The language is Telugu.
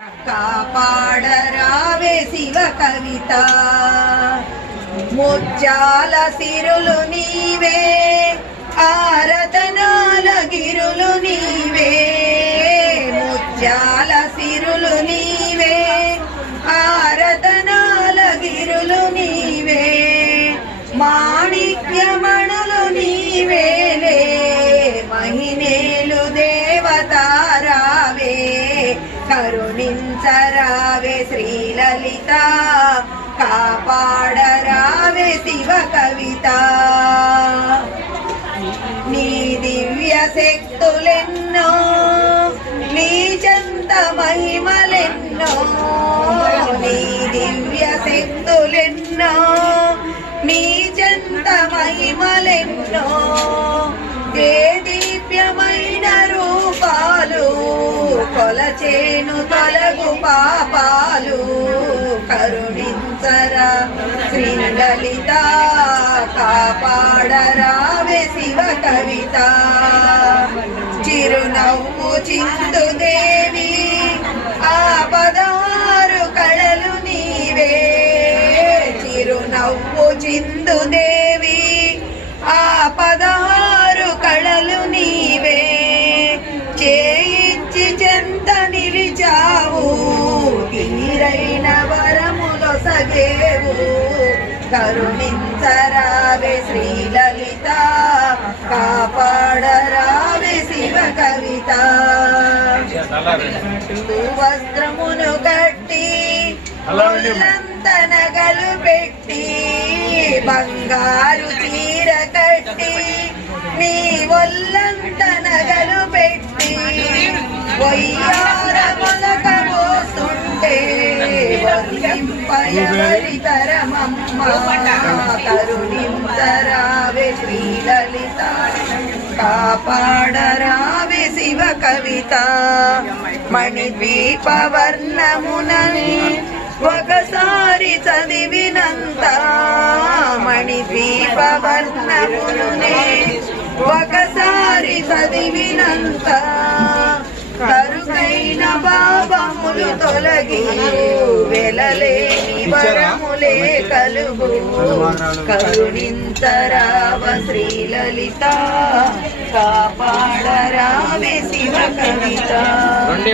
కాపాడరావే శివ కవిత. ముత్యాల సిరులు నీవే ఆరతనాల గిరులు నీవే. ముత్యాల సిరులు నీవే ఆ కరుణించరావే శ్రీలలిత కాపాడరావే శివ కవిత. నీ దివ్య శక్తులెన్నో నీ చంత మహిమలెన్నో నీ దివ్య శక్తులెన్నో నీ చంత మహిమలెన్నో దే తొలచేను తొలగు పాపాలు కరుణించరా శ్రీలలిత కాపాడరావే శివ కవిత. చిరునవ్వు చిందు దేవి ఆ పదహారు కళలు నీవే. చిరునవ్వు చిందు దేవి ఆ పదహారు కళలు నీవే. చే సగేవు కరుణించరావే శ్రీలలిత కాపాడరావే శివ కవిత వస్త్రమును కట్టి నగలు పెట్టి బంగారు చీర కట్టి నీ ఒళ్ళంత నగలు పెట్టి వయ్యార మొలక పోస్తుంటే వల్లింపయవరి శ్రీలలిత కాపాడరావే శివ కవిత. మణిద్వీప వర్ణమునని ఒకసారి చదివినంత. మణిద్వీప వర్ణమునే ఒకసారి చదివినంత. కరుకైన పాపములు తొలగి వెలలేని వరములే కలుగు. కరుణింతరావ శ్రీలలిత కాపాడరావే శివ కవిత.